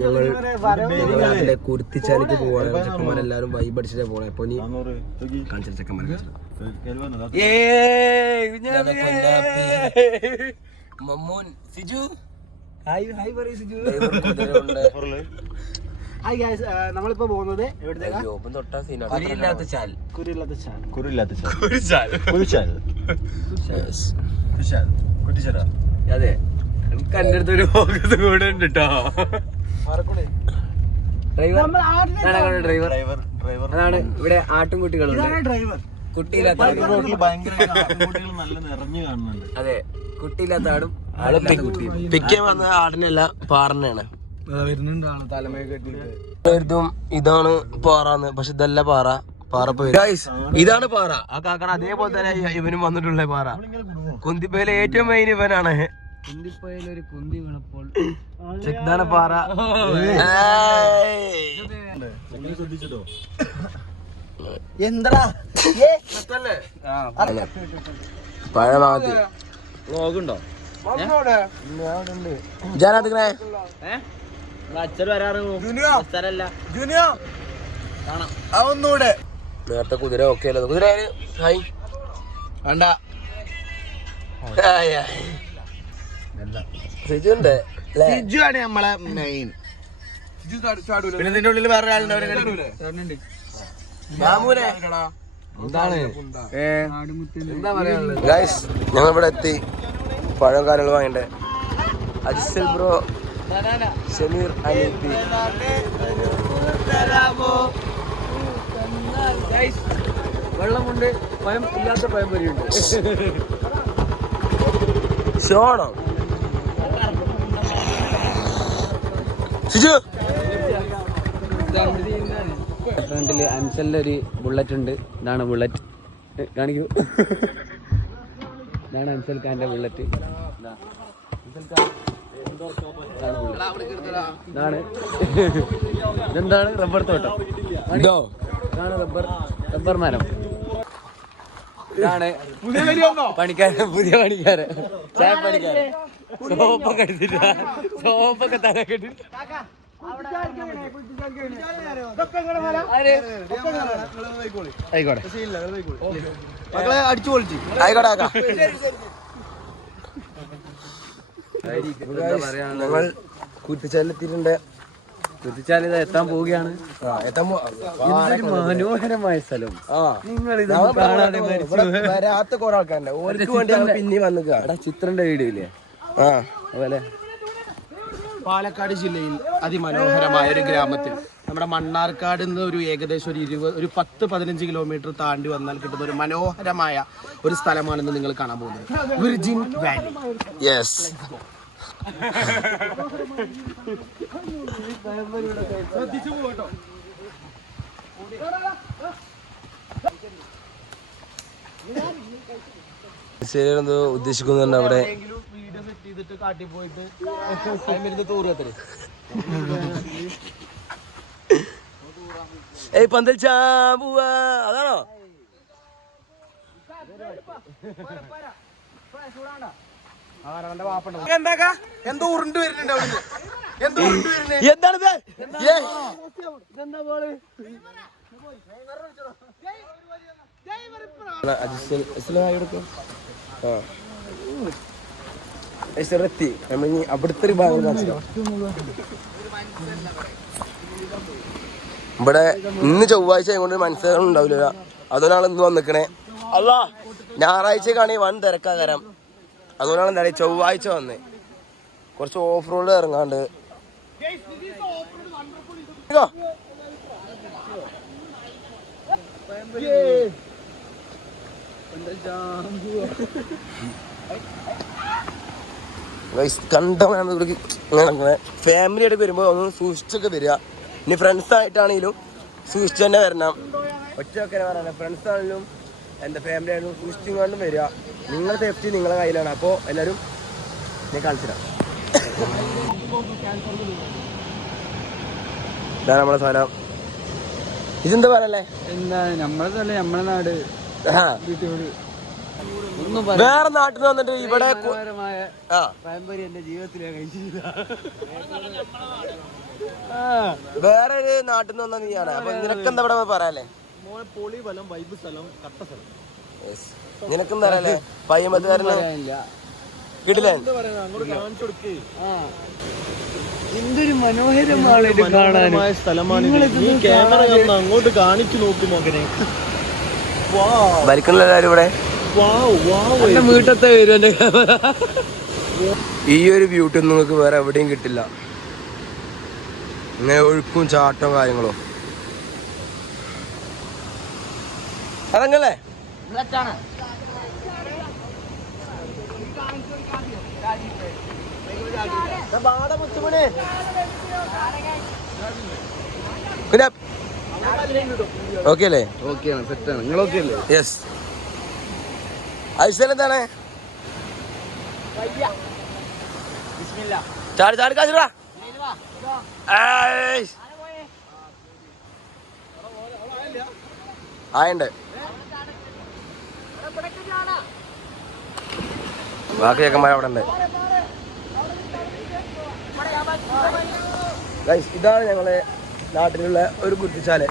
ഞങ്ങൾ കുരുത്തിച്ചാലിക്ക് പോവാണ്. ചെക്കന്മാരെല്ലാരും വൈബ് അടിച്ചിട്ടേ പോണേ. അപ്പൊ നീ കാണിച്ച ചെക്കന്മാരെ മമ്മൂൻ സിജു നമ്മളിപ്പോ പോകുന്നത് അതെ എനിക്ക് എന്റെ അടുത്തൊരു ഫോക്കസ് കൂടെ ഉണ്ട് കേട്ടോ. ഡ്രൈവർ അതാണ് ഇവിടെ ആട്ടും കുട്ടികളുണ്ട്. കുട്ടിയില്ലാത്ത അതെ കുട്ടിയില്ലാത്ത ആടും പിക്കേ വന്ന ആടിനല്ല പാറന്നെയാണ് വരുന്നുണ്ട് ആള് തലമേ കെട്ടിട്ട്. ഇതാണ് പാറാന്ന്, പക്ഷെ ഇതല്ല പാറ. പാറ ഇതാണ് പാറ. ആ കാക്കണ അതേപോലെ തന്നെ ഇവനും വന്നിട്ടുള്ള പാറ. കുന്തിപ്പയിലെ ഏറ്റവും മെയിൻ ഇവനാണ്. കുന്തിപ്പയിൽ ഒരു കുന്തി വീണപ്പോൾ ഇതാണ് പാറ. എന്താ പഴമാകത്ത് വ്ളോഗുണ്ടോ? അച്ഛൻ വരാറുണ്ട്. നേരത്തെ കുതിര ഓക്കെ അല്ലേ? കുതിര ഹായ് വേണ്ട സിജുണ്ട്. സിജു ആണ് നമ്മളെ മെയിൻ. പിന്നെ ഇതിന്റെ ഉള്ളിൽ വേറെ ഒരാളുണ്ട്. എന്താണ് എന്താ പറയാനുള്ളത്? ഗൈസ് ഞങ്ങൾ ഇവിടെ എത്തി. പഴം കാര്യങ്ങൾ വാങ്ങണ്ടേ. അജിസൽ ബ്രോ, ഷമീർ അനിപ്പി. വെള്ളമുണ്ട്, പഴം ഇല്ലാത്ത പഴം വരെയുണ്ട്. ഷോണോ സിജു? ഫ്രണ്ടില് അൻസലിന്റെ ഒരു ബുള്ളറ്റ് ഉണ്ട്. ഇതാണ് ബുള്ളറ്റ്. കാണിക്കൂ. ഇതാണ് അൻസൽ ഖാന്റെ ബുള്ളറ്റ്. ഇതാണ് ഇതെന്താണ്? റബ്ബർ തോട്ടം. ഇതാണ് റബ്ബർ മരം. ഇതാണ് പണിക്കാരൻ, പുതിയ പണിക്കാരൻ, ചായ പണിക്കാരൻ. സോപ്പൊക്കെ എടുത്തിട്ട് സോപ്പൊക്കെ തല കെട്ടിട്ട് അടിച്ചു പൊളിച്ചു. ഞങ്ങൾ കുറ്റിച്ചാലെത്തിയിട്ടുണ്ട്. കുറ്റിച്ചാൽ ഇത് എത്താൻ പോവുകയാണ്. മനോഹരമായ സ്ഥലം. നിങ്ങൾ ഇത് കാണാതെ വരാത്ത കുറെ ആൾക്കാരുണ്ട്. ഓർക്ക് വേണ്ടി പിന്നെ വന്നിക്കാ. ചിത്രന്റെ വീഡിയോ ഇല്ലേ? അതുപോലെ പാലക്കാട് ജില്ലയിൽ അതിമനോഹരമായ ഒരു ഗ്രാമത്തിൽ നമ്മുടെ മണ്ണാർക്കാട് നിന്ന് ഒരു ഏകദേശം ഒരു 10-15 കിലോമീറ്റർ താണ്ടി വന്നാൽ കിട്ടുന്ന ഒരു മനോഹരമായ ഒരു സ്ഥലമാണെന്ന് നിങ്ങൾ കാണാൻ പോകുന്നത്. Virgin Valley. യെസ്. ശരിയെന്തോ ഉദ്ദേശിക്കുന്നുണ്ട് അവിടെ. ഏയ് പന്തൽ ചാമ്പുവ അതാണോ? എന്തോ ഉരുണ്ട് വരുന്നുണ്ട് അവിടുന്ന്. എന്താണിത്? അവിടുത്തെ ഒരു ഭാഗം ഇവിടെ ഇന്ന് ചൊവ്വാഴ്ച ആയതുകൊണ്ട് മനസ്സിലാക്കണം ഉണ്ടാവില്ല. അതുകൊണ്ടാണ് ഇന്ന് വന്നിക്കണേ. അല്ല ഞായറാഴ്ചക്കാണെങ്കിൽ വൻ തിരക്കാകരം. അതുകൊണ്ടാണ് എന്താ ചൊവ്വാഴ്ച വന്നേ. കുറച്ച് ഓഫ് റോഡ് ഇറങ്ങാണ്ട്. കണ്ട ഫാമിലി ആയിട്ട് വരുമ്പോൾ ഒന്ന് സൂക്ഷിച്ചൊക്കെ വരിക. ഇനി ഫ്രണ്ട്സ് ആയിട്ടാണെങ്കിലും സൂക്ഷിച്ചു തന്നെ വരണം. ഒറ്റയൊക്കെ പറയാം. ഫ്രണ്ട്സ് ആണെങ്കിലും എൻ്റെ ഫാമിലി ആണെങ്കിലും സൂക്ഷിച്ചുകൊണ്ടും വരിക. നിങ്ങളുടെ സേഫ്റ്റി നിങ്ങളുടെ കയ്യിലാണ്. അപ്പോൾ എല്ലാവരും ഞാൻ കളിച്ചിടാം. ഇതാണ് നമ്മളെ സാധനം. ഇതെന്താ പറയല്ലേ? എന്താ നമ്മളെ നമ്മളെ നാട്. വേറെ നാട്ടിൽ നിന്ന് വന്നിട്ട് ഇവിടെ വേറെ ഒരു നാട്ടിൽ നിന്ന് വന്ന നീയാണ്. അപ്പൊ നിനക്കെന്താ ഇവിടെ പറയാല്ലേ? നിനക്കെന്താ പറയാല്ലേ? പയ്യമ്പത്തുകാരന് കിടിലൻ. എന്തൊരു മനോഹരമായ സ്ഥലമാണ്. അങ്ങോട്ട് കാണിച്ചു നോക്കും മകനെ. ഭരിക്കുന്ന എല്ലാവരും ഇവിടെ വീട്ടത്തെ വരും എന്റെ ഈ ഒരു ബ്യൂട്ടി ഒന്നും നിങ്ങൾക്ക് വേറെ എവിടെയും കിട്ടില്ല. ഇങ്ങനെ ഒഴുക്കും ചാട്ടവും കാര്യങ്ങളും. ഇറങ്ങല്ലേ? പിന്നെ ഓക്കെ അല്ലേ? ഓക്കെയാണ്, സെറ്റാണ്. നിങ്ങൾ ഓക്കെ അല്ലേ? യെസ്. ഐശ്വര്യ എന്താണ്? ചാടി ചാടി കാശിടാ. ആയുണ്ട്. ബാക്കി ചേക്കന്മാർ അവിടെ ഉണ്ട്. ഇതാണ് ഞങ്ങളെ നാട്ടിലുള്ള ഒരു കുറ്റിച്ചാല്.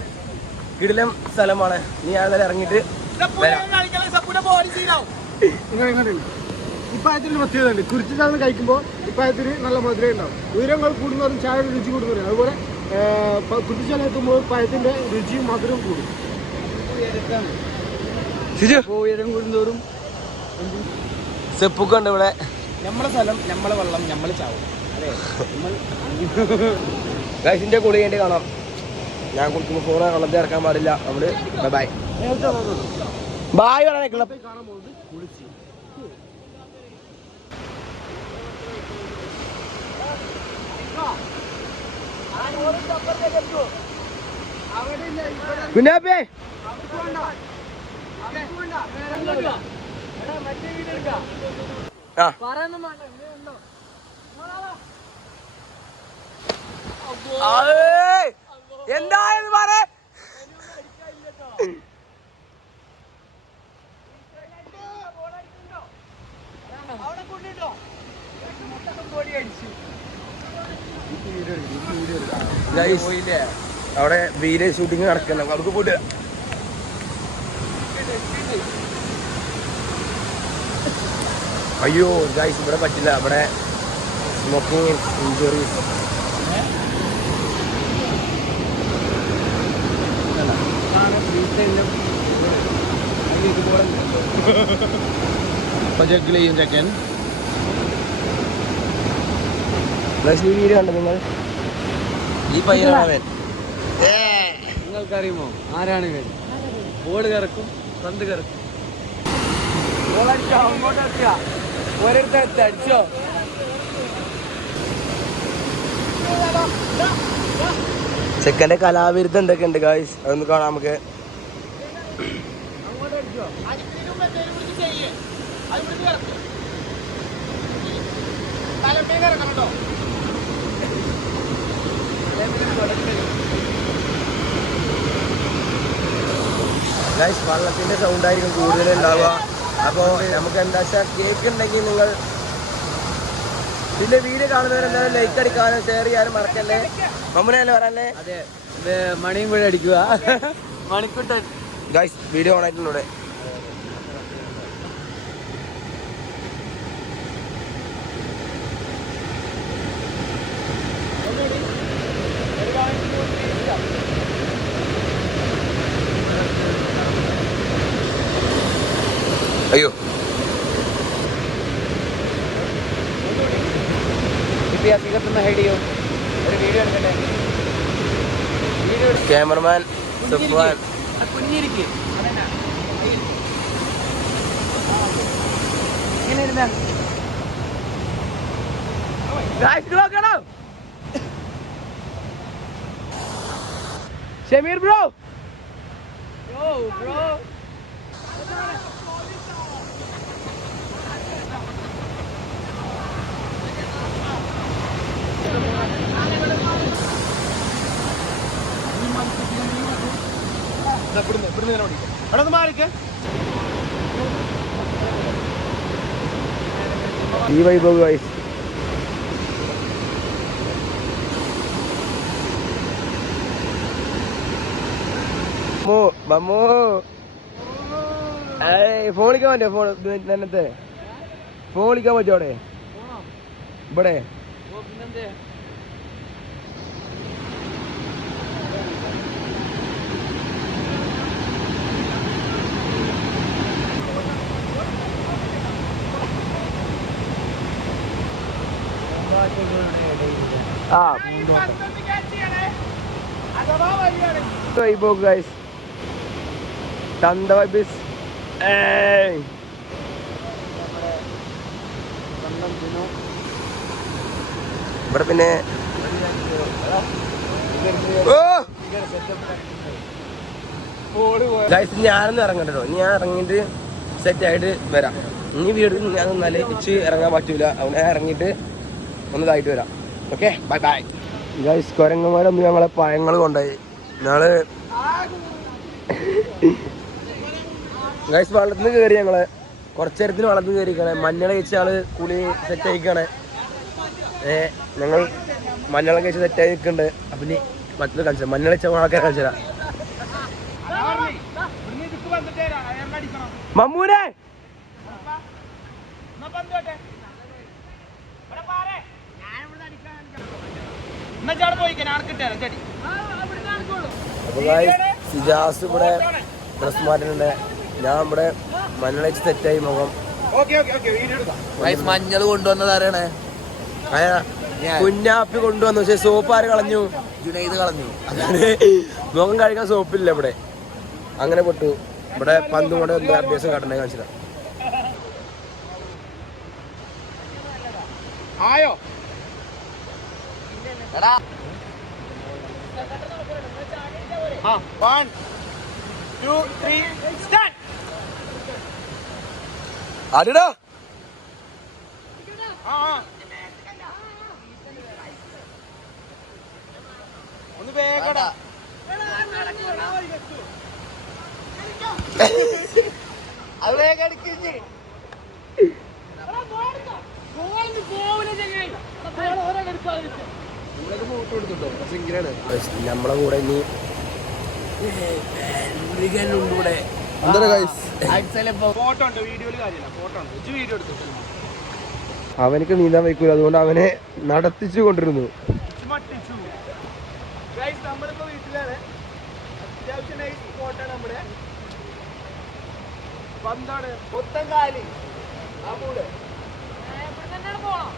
കിടിലം സ്ഥലമാണ്. നീ അങ്ങനെ ഇറങ്ങിയിട്ട് ഇപ്പായത്തിന് പ്രത്യേകത ഉണ്ട്. കുരിശിച്ചാൽ കഴിക്കുമ്പോൾ ഇപ്പായത്തിന് നല്ല മധുരം ഉണ്ടാവും. ഉയരങ്ങൾ കൂടുന്നവരും ചായ രുചി കൂടുന്നവരും. അതുപോലെ കുരിശിച്ചാൽ എത്തുമ്പോൾ പായത്തിന്റെ രുചിയും മധുരവും കൂടും. ഉയരം കൂടുന്നവരും സെപ്പൊക്കെ ഉണ്ട് ഇവിടെ. നമ്മളെ സ്ഥലം, നമ്മളെ വെള്ളം, നമ്മള് ചാവും. ഗൈസിന്റെ കുളി വേണ്ടി കാണാം. ഞാൻ കുളിക്കുമ്പോൾ ഫോൺ വെള്ളത്തിൽ ഇറക്കാൻ പാടില്ല. നമ്മള് ബൈ ബായ് പറയാൻ കാണാൻ പോകുന്നത് കുളിച്ച്. കുഞ്ഞാപ്പേ എന്തായെന്ന് പറ. അവിടെ വീഡിയോ ഷൂട്ടിങ് നടക്കണ്ട. അവർക്ക് പോയിട്ട് അയ്യോ ഗൈസ് ഇവിടെ പറ്റില്ല. ഇവിടെ സ്മോക്കിംഗ് ഇഞ്ചുറീസ്. വീഡിയോ കണ്ടോ നിങ്ങൾ? ഈ പയ്യനാണ്. നിങ്ങൾക്കറിയുമോ ആരാണ് ഇവൻ? ബോർഡ് കറക്കും, ഫ്രണ്ട് കറക്കും. ഓരോരുത്തർ അടിച്ചോ. ചെക്കന്റെ കലാവിരുദ്ധം എന്തൊക്കെ ഉണ്ട് ഗായ്സ്, അതൊന്ന് കാണാം നമുക്ക്. ഗായ്സ് വള്ളത്തിന്റെ സൗണ്ട് ആയിരിക്കും കൂടുതൽ ഉണ്ടാവുക. അപ്പോൾ നമുക്ക് എന്താ വെച്ചാൽ കേൾക്കുന്നുണ്ടെങ്കിൽ നിങ്ങൾ പിന്നെ വീഡിയോ കാണുന്നവരെന്തായാലും ലൈക്ക് അടിക്കാനും ഷെയർ ചെയ്യാനും മറക്കല്ലേ. മമ്മൂനല്ലേ പറയാനല്ലേ? അതെ, മണിയും കൂടെ അടിക്കുക. മണിക്കുട്ടൻ ഗായ്സ് വീഡിയോ ഓൺ ആയിട്ടുണ്ട് ഇവിടെ. അയ്യോ ക്യാമറമാൻ സുഫ്വാൻ കുഞ്ഞിരിക്കും. ഷമീർ ബ്രോ അവിടെ ഒന്ന് മാറിക്ക്. ഈ വൈബ് ഗൈസ്. ഫോൺ വിളിക്കാൻ പറ്റോ? ഫോൺ നേരത്തെ ഫോൺ വിളിക്കാൻ പറ്റോ? അവിടെ ഇവിടെ ഗൈസ്. തന്ത വൈബിസ്. ഇവിടെ പിന്നെ ഞാനൊന്ന് ഇറങ്ങണ്ടോ. ഞാൻ ഇറങ്ങിയിട്ട് സെറ്റ് ആയിട്ട് വരാം. ഇനി വീട് ഞാൻ നല്ല വെച്ച് ഇറങ്ങാൻ പറ്റൂല. അവിടെ ഇറങ്ങിയിട്ട് ഒന്ന് ഇതായിട്ട് വരാം. Okay bye bye guys. കുരങ്ങന്മാരൊന്നും ഞങ്ങളെ പഴങ്ങൾ കൊണ്ടുപോയി. ഞങ്ങള് ഗൈസ് വെള്ളത്തിൽ നിന്ന് കയറി. ഞങ്ങള് കുറച്ചേരത്തിന് വെള്ളത്തിൽ കയറിക്കണേ. മഞ്ഞൾ കഴിച്ച ആള് കുളി സെറ്റ് ആയിക്കണേ. ഞങ്ങൾ മഞ്ഞളൊക്കെ കഴിച്ച് സെറ്റ് ആയി നിൽക്കുന്നുണ്ട്. അപ്പം ഇനി മറ്റൊരു കളിച്ച മഞ്ഞൾ വെച്ച ആൾക്കാരെ കളിച്ചരാ. മമ്മൂനെ അപ്പൊ സിജാസ് ഇവിടെ ഡ്രസ് മാറ്റുന്നുണ്ട്. ഞാൻ ഇവിടെ മഞ്ഞൾ വെച്ച് സെറ്റായി മുഖം. മഞ്ഞൾ കൊണ്ടുവന്നതാരാണ്? കുഞ്ഞാപ്പി കൊണ്ടുവന്നു. പക്ഷെ സോപ്പ് ആര് കളഞ്ഞു? ജുനൈദ് കളഞ്ഞു. മുഖം കഴിക്കാൻ സോപ്പില്ല ഇവിടെ. അങ്ങനെ പൊട്ടു. ഇവിടെ പന്ത് കൊണ്ട് എന്താ അഭ്യാസം കാട്ടണ്ടേ കാണിച്ചില്ല. ആയോ One, two, three, start. അടിടാ. ഒന്ന് വേഗടാ. അത് വേഗം അടിക്കുന്നേ. നമ്മളെ കൂടെ ഇനി ഇവിടെ അവനക്ക് നീന്താൻ വയ്ക്കൂല. അതുകൊണ്ട് അവനെ നടത്തിച്ചു കൊണ്ടിരുന്നു. നമ്മളിപ്പോ വീട്ടിലാണ്. അത്യാവശ്യം നൈസ് സ്പോട്ടാണ് നമ്മുടെ. പന്താണ് ഒത്തങ്കാലി. ആ മൂട് പോണം.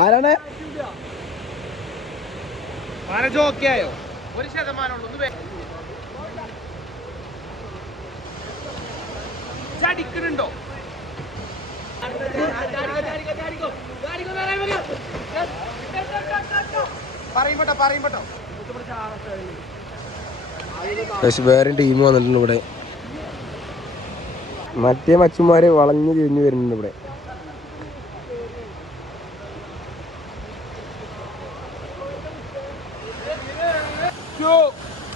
ആരാണ്? ഓക്കെ ആയോ? 1% ചടിക്കണുണ്ടോ? പറയുമ്പോട്ടോ. വേറെ ടീം വന്നിട്ടുണ്ട് ഇവിടെ. മറ്റേ മച്ചുമാര് വളഞ്ഞു തിരിഞ്ഞു വരുന്നുണ്ട് ഇവിടെ.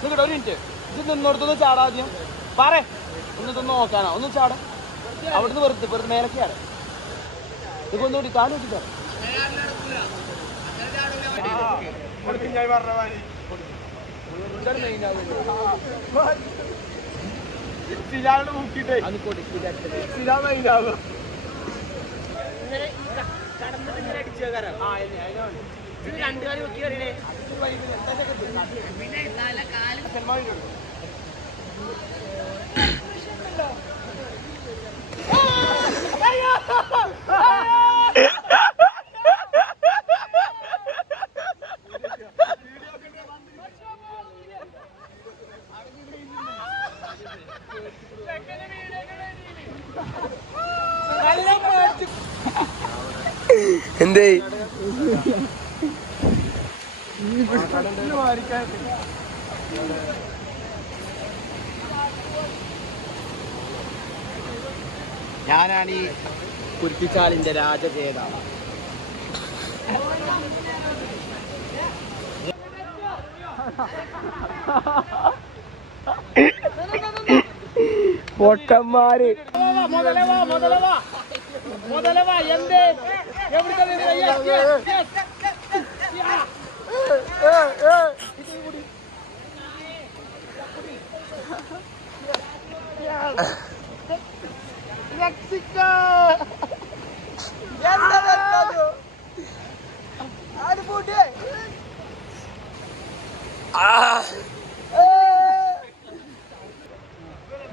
ഒരു മിനിറ്റ്. ഇത് നിന്നോടത്തൊന്ന് ചാടാദ്യം. പറ ഒന്നിട്ടൊന്ന് നോക്കാനോ? ഒന്ന് ചാട. അവിടുന്ന് വെറുതെ മേലൊക്കെയാണ്. ഇതൊന്നുകൂടി കാല് വെച്ചിട്ടാ. രണ്ടുകാലം നോക്കി അറിയണേ. എന്തേ ഞാനാണ് ഈ കുറ്റിച്ചാലിന്റെ രാജജേതാവ്. പൊട്ടന്മാര്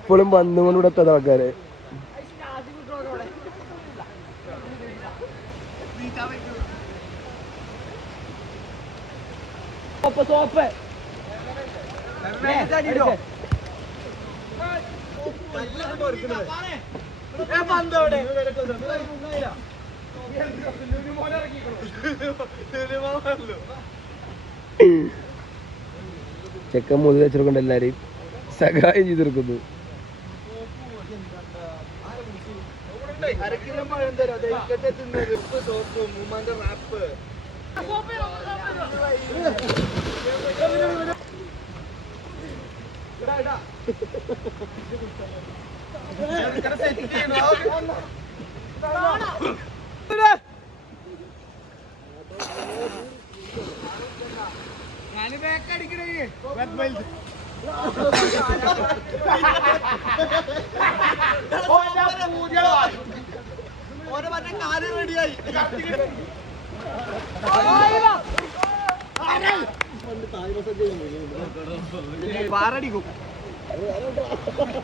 ഇപ്പോഴും വന്നുകൊണ്ട് ഇവിടെ എത്താത്ത ആൾക്കാര് ചെക്കൻ മുതി വെച്ചെടുക്കണ്ട എല്ലാരെയും സഹായം ചെയ്തെടുക്കുന്നു.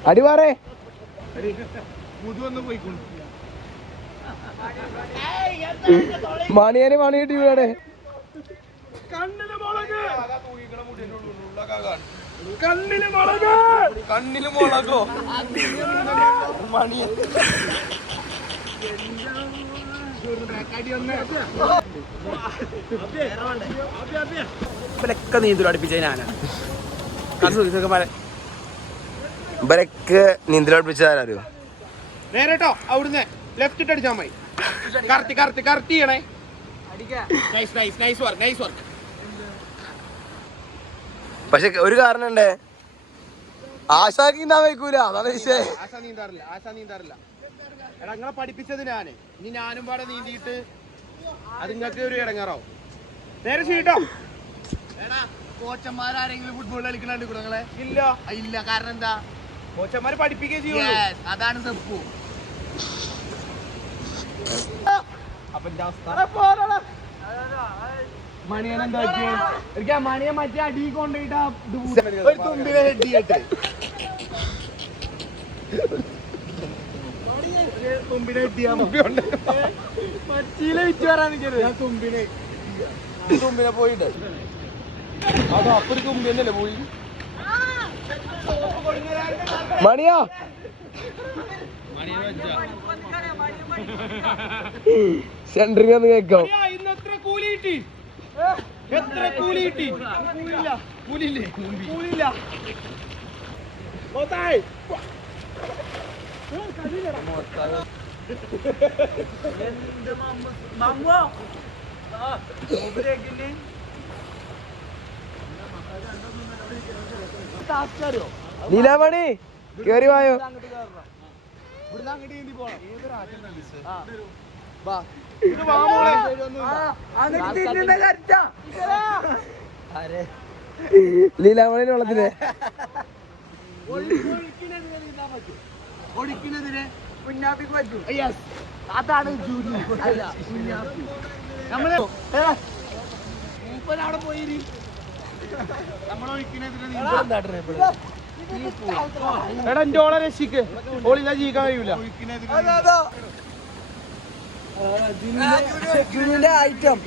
അടിവാറേ മണിയനെ മണിയിട്ട് വീടെ കണ്ണില് മുളകോ മണിയ ഇവരൊക്കെ നീന്തൽ അടുപ്പിച്ച ഞാനാണ്. ഇവരൊക്കെ നീന്തൽ പഠിപ്പിച്ചതാരോ നേരെ കേട്ടോ അവിടുന്ന് ലെഫ്റ്റ് ഇട്ട് അടിച്ചാൽ മതി. കറക്റ്റ് കറക്റ്റ് കറക്റ്റ് ചെയ്യണേ. Nice work. പക്ഷെ ഒരു കാരണം ഉണ്ടേ, ആശാക്ക് നീന്താൻ വയ്ക്കൂല. അതാണ് വിഷയം. ആശ നീന്താറില്ല. എടാ നിങ്ങളെ പഠിപ്പിച്ചത് ഞാന്. ഇനി ഞാനും പാടെ നീന്തിയിട്ട് അത് നിങ്ങൾക്ക് ഒരു ഇടങ്ങാറാവും. നേരെ ചെയ്യട്ടോ. കോച്ചന്മാരാരെങ്കിലും ഫുട്ബോൾ കളിക്കണുണ്ട് കുടങ്ങളെ? ഇല്ല. കാരണം എന്താ? കോച്ചന്മാര് പഠിപ്പിക്കുകയും ചെയ്യുള്ളൂ. അതാണ് സെപ്പു. മണിയെ മറ്റേ അടി കൊണ്ടുപോയിട്ടാ ഒരു തുമ്പിനെ ഹെഡ് ചെയ്യട്ടെ. തുമ്പിനെ ഹെഡ് ചെയ്യാൻ മറ്റീലെ വിറ്റ് വരാൻ തുമ്പിനെ പോയിട്ട് അതോ അപ്പൊരു തുമ്പി എന്നല്ലേ പോയി. മണിയാ സെന്ററിൽ ഒന്ന് കേൾക്കാം. ഇന്ന് എത്ര കൂലി കിട്ടി? കൂലിയില്ല. നീലാമണി കേറി വായോ. ലീലാമണി വെള്ളത്തില് ഒഴിക്കുന്നതിന് കുഞ്ഞാപ്പിക്ക് പറ്റും. അതാണ് ജൂലി. അല്ല കുഞ്ഞാപ്പി. നമ്മള് മൂപ്പനവിടെ പോയി നമ്മളൊഴിക്കുന്നതിന് എടാ എന്റെ ഓളെ രക്ഷിക്ക്. ഓളില്ലാ ജീവിക്കാൻ കഴിയൂല. ജൂലിന്റെ ഐറ്റം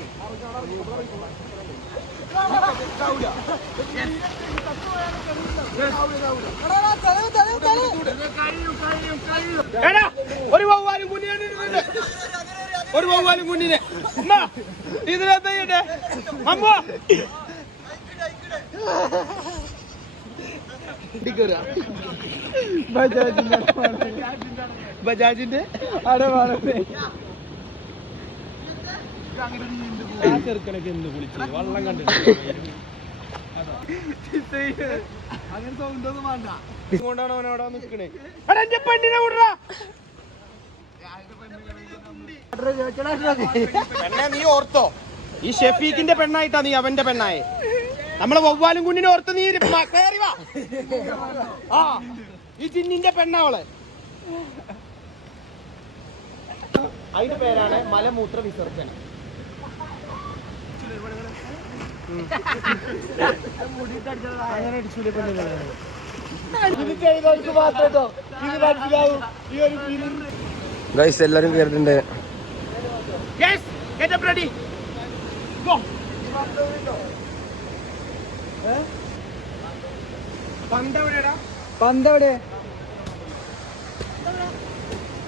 എടാ ഒരു വവ്വാലും കുഞ്ഞിനെ ഇതിനെന്താ ചെയ്യട്ടെ? അമ്മ ബജാജിന്റെ അവിടെ ചെറുക്കനൊക്കെ എന്ത് കുളിച്ച് വെള്ളം കണ്ടിട്ട് അങ്ങനെ സൗണ്ടൊന്നും വേണ്ട കൊണ്ടാണ് അവനവിടെ നിൽക്കണേ. എന്റെ പെണ്ണിനെ വിടറാ. പെണ്ണെ നീ ഓർത്തോ, ഈ ഷെഫീഖിന്റെ പെണ്ണായിട്ടാ നീ അവന്റെ പെണ്ണായെ. നമ്മളെ വവ്വാലും കുഞ്ഞിനെ ഓർത്ത് നീ കയറി വാ. ആ ഈ ചിന്നിന്റെ പെണ്ണാവളെ. അതിന്റെ പേരാണ് മലമൂത്ര വിസർജനം. അങ്ങനെ അടിച്ചൂലെ പെണ്ണുങ്ങളെ. ഗൈസ് എല്ലാരും കേറിട്ടുണ്ട്.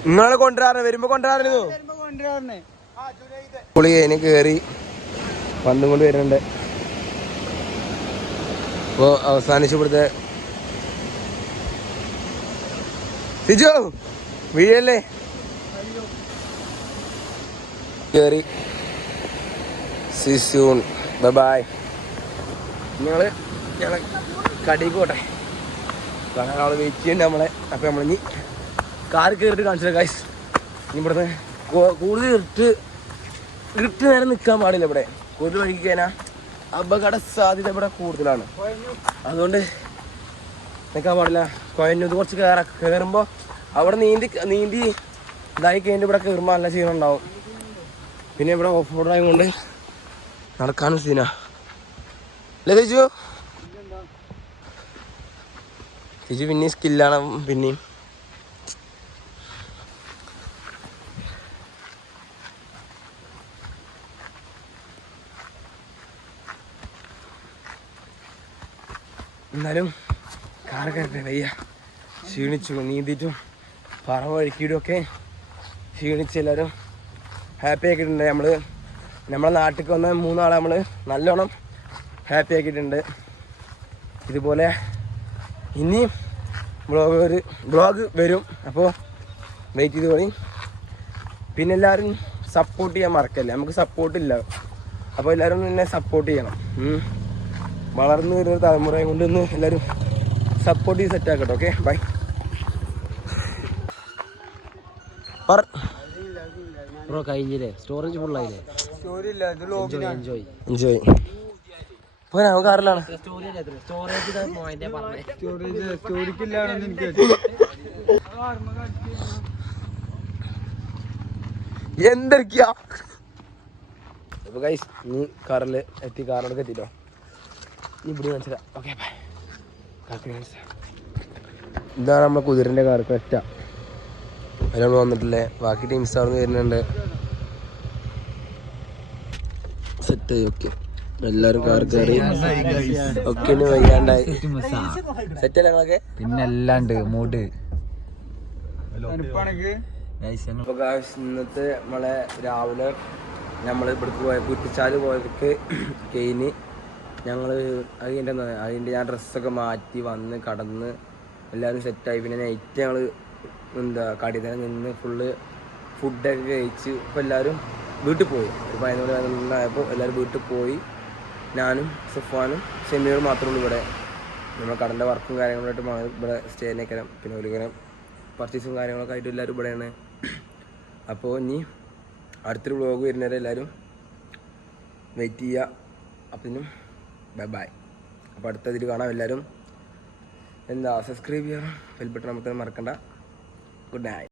നിങ്ങളെ കൊണ്ടുവരാറ് വരുമ്പോ കൊണ്ടുവരാറുന്നു. പുളി അതിന് കേറി പന്തും കൊണ്ട് വരുന്നുണ്ട്. ഇപ്പൊ അവസാനിച്ചു ഇവിടുത്തെ സിജു വീഴല്ലേ കേറി. സിസൂൺ ബൈ. ഞങ്ങള് കടിക്ക് പോട്ടെ. അങ്ങനെ അവള് വെയിറ്റ് ചെയ്യുന്നുണ്ട് നമ്മളെ. അപ്പൊ നമ്മളിനി കാർ കയറിട്ട് കാണിച്ചത് ഗൈസ്. ഇനി ഇവിടുന്ന് കൂടുതൽ ഇരുട്ട് നേരം നിൽക്കാൻ പാടില്ല. ഇവിടെ കൂടുതൽ വഴിക്ക് കഴിഞ്ഞാൽ അപകട സാധ്യത ഇവിടെ കൂടുതലാണ്. അതുകൊണ്ട് നിൽക്കാൻ പാടില്ല. കൊയഞ്ഞു ഇത് കുറച്ച് കയറുമ്പോൾ അവിടെ നീന്തി ഇതായി കഴിഞ്ഞിട്ട് ഇവിടെ കയറുമ്പോൾ നല്ല ക്ഷീണമുണ്ടാവും. പിന്നെ ഇവിടെ ഓഫ് റോഡ് ആയതുകൊണ്ട് നടക്കാനും സീനാ അല്ലേ ചേച്ചു? ചേച്ചി പിന്നെയും സ്കില്ലാണ്. പിന്നെയും എന്നാലും കാറൊക്കെ വയ്യ, ക്ഷീണിച്ചു. നീന്തിയിട്ടും പറ വഴുക്കിയിട്ടും ഒക്കെ ക്ഷീണിച്ച് എല്ലാവരും ഹാപ്പി ആക്കിയിട്ടുണ്ട്. നമ്മളെ നാട്ടിൽ വന്ന 3 ആളെ നമ്മൾ നല്ലോണം ഹാപ്പി ആക്കിയിട്ടുണ്ട്. ഇതുപോലെ ഇനിയും വ്ളോഗ് വരും. അപ്പോൾ വെയിറ്റ് ചെയ്ത് പോയി. പിന്നെ എല്ലാവരും സപ്പോർട്ട് ചെയ്യാൻ മറക്കല്ലേ. നമുക്ക് സപ്പോർട്ടില്ല. അപ്പോൾ എല്ലാവരും എന്നെ സപ്പോർട്ട് ചെയ്യണം. വളർന്നു വരുന്ന തലമുറയെ കൊണ്ട് ഇന്ന് എല്ലാവരും സപ്പോർട്ട് ചെയ്ത് സെറ്റ് ആക്കട്ടെ. Okay bye. ബ്രോ കഴിഞ്ഞില്ലേ? സ്റ്റോറേജ് ഫുള്ളായില്ലേ? എൻജോയ്. ഇപ്പോൾ ഞാൻ കാറിലാണ്. എന്തൊക്കെയാ അപ്പൊ ഗൈസ് നീ കാറിൽ എത്തി. കാറിനോട് എത്തിട്ടോ. നീ ഇവിടെ കാണിച്ചതാ. Okay bye. ഇതാണ് നമ്മളെ കുതിരൻ്റെ കാർ. കറക്റ്റാ അതിൽ വന്നിട്ടില്ലേ. ബാക്കി ടീംസ് അവിടെ വരുന്നുണ്ട്. സെറ്റ്. ഓക്കെ എല്ലാരും കാർ കയറി. ഒക്കെ വയ്യാണ്ടായി. സെറ്റ് അല്ല ഞങ്ങളൊക്കെ. പിന്നെ എല്ലാണ്ട് മൂഡ്. ഇന്നത്തെ നമ്മളെ രാവിലെ നമ്മൾ ഇവിടേക്ക് പോയ കുറ്റിച്ചാല് പോയതൊക്കെ കഴിഞ്ഞ് അതിൻ്റെ ഞാൻ ഡ്രസ്സൊക്കെ മാറ്റി വന്ന് കടന്ന് എല്ലാവരും സെറ്റായി. പിന്നെ നൈറ്റ് ഞങ്ങൾ കടയിൽ തന്നെ നിന്ന് ഫുള്ള് ഫുഡൊക്കെ കഴിച്ച് ഇപ്പോൾ എല്ലാവരും വീട്ടിൽ പോയി. ഒരു 11 ആയപ്പോൾ എല്ലാവരും വീട്ടിൽ പോയി. ഞാനും സുഫാനും ഷെമീറും മാത്രമേ ഉള്ളൂ ഇവിടെ. നമ്മൾ കടൻ്റെ വർക്കും കാര്യങ്ങളായിട്ട് ഇവിടെ സ്റ്റേ നിൽക്കണം. പിന്നെ ഒരു പർച്ചേസും കാര്യങ്ങളൊക്കെ ആയിട്ട് എല്ലാവരും ഇവിടെയാണ്. അപ്പോൾ ഇനി അടുത്തൊരു വ്ളോഗ് വരുന്നവരെ എല്ലാവരും വെയിറ്റ് ചെയ്യുക. അപ്പം ബൈ. അപ്പോൾ അടുത്തതിൽ കാണാം. എല്ലാവരും സബ്സ്ക്രൈബ് ചെയ്യണം. ബെൽ ബട്ടൺ അമർത്താൻ മറക്കണ്ട. Good night.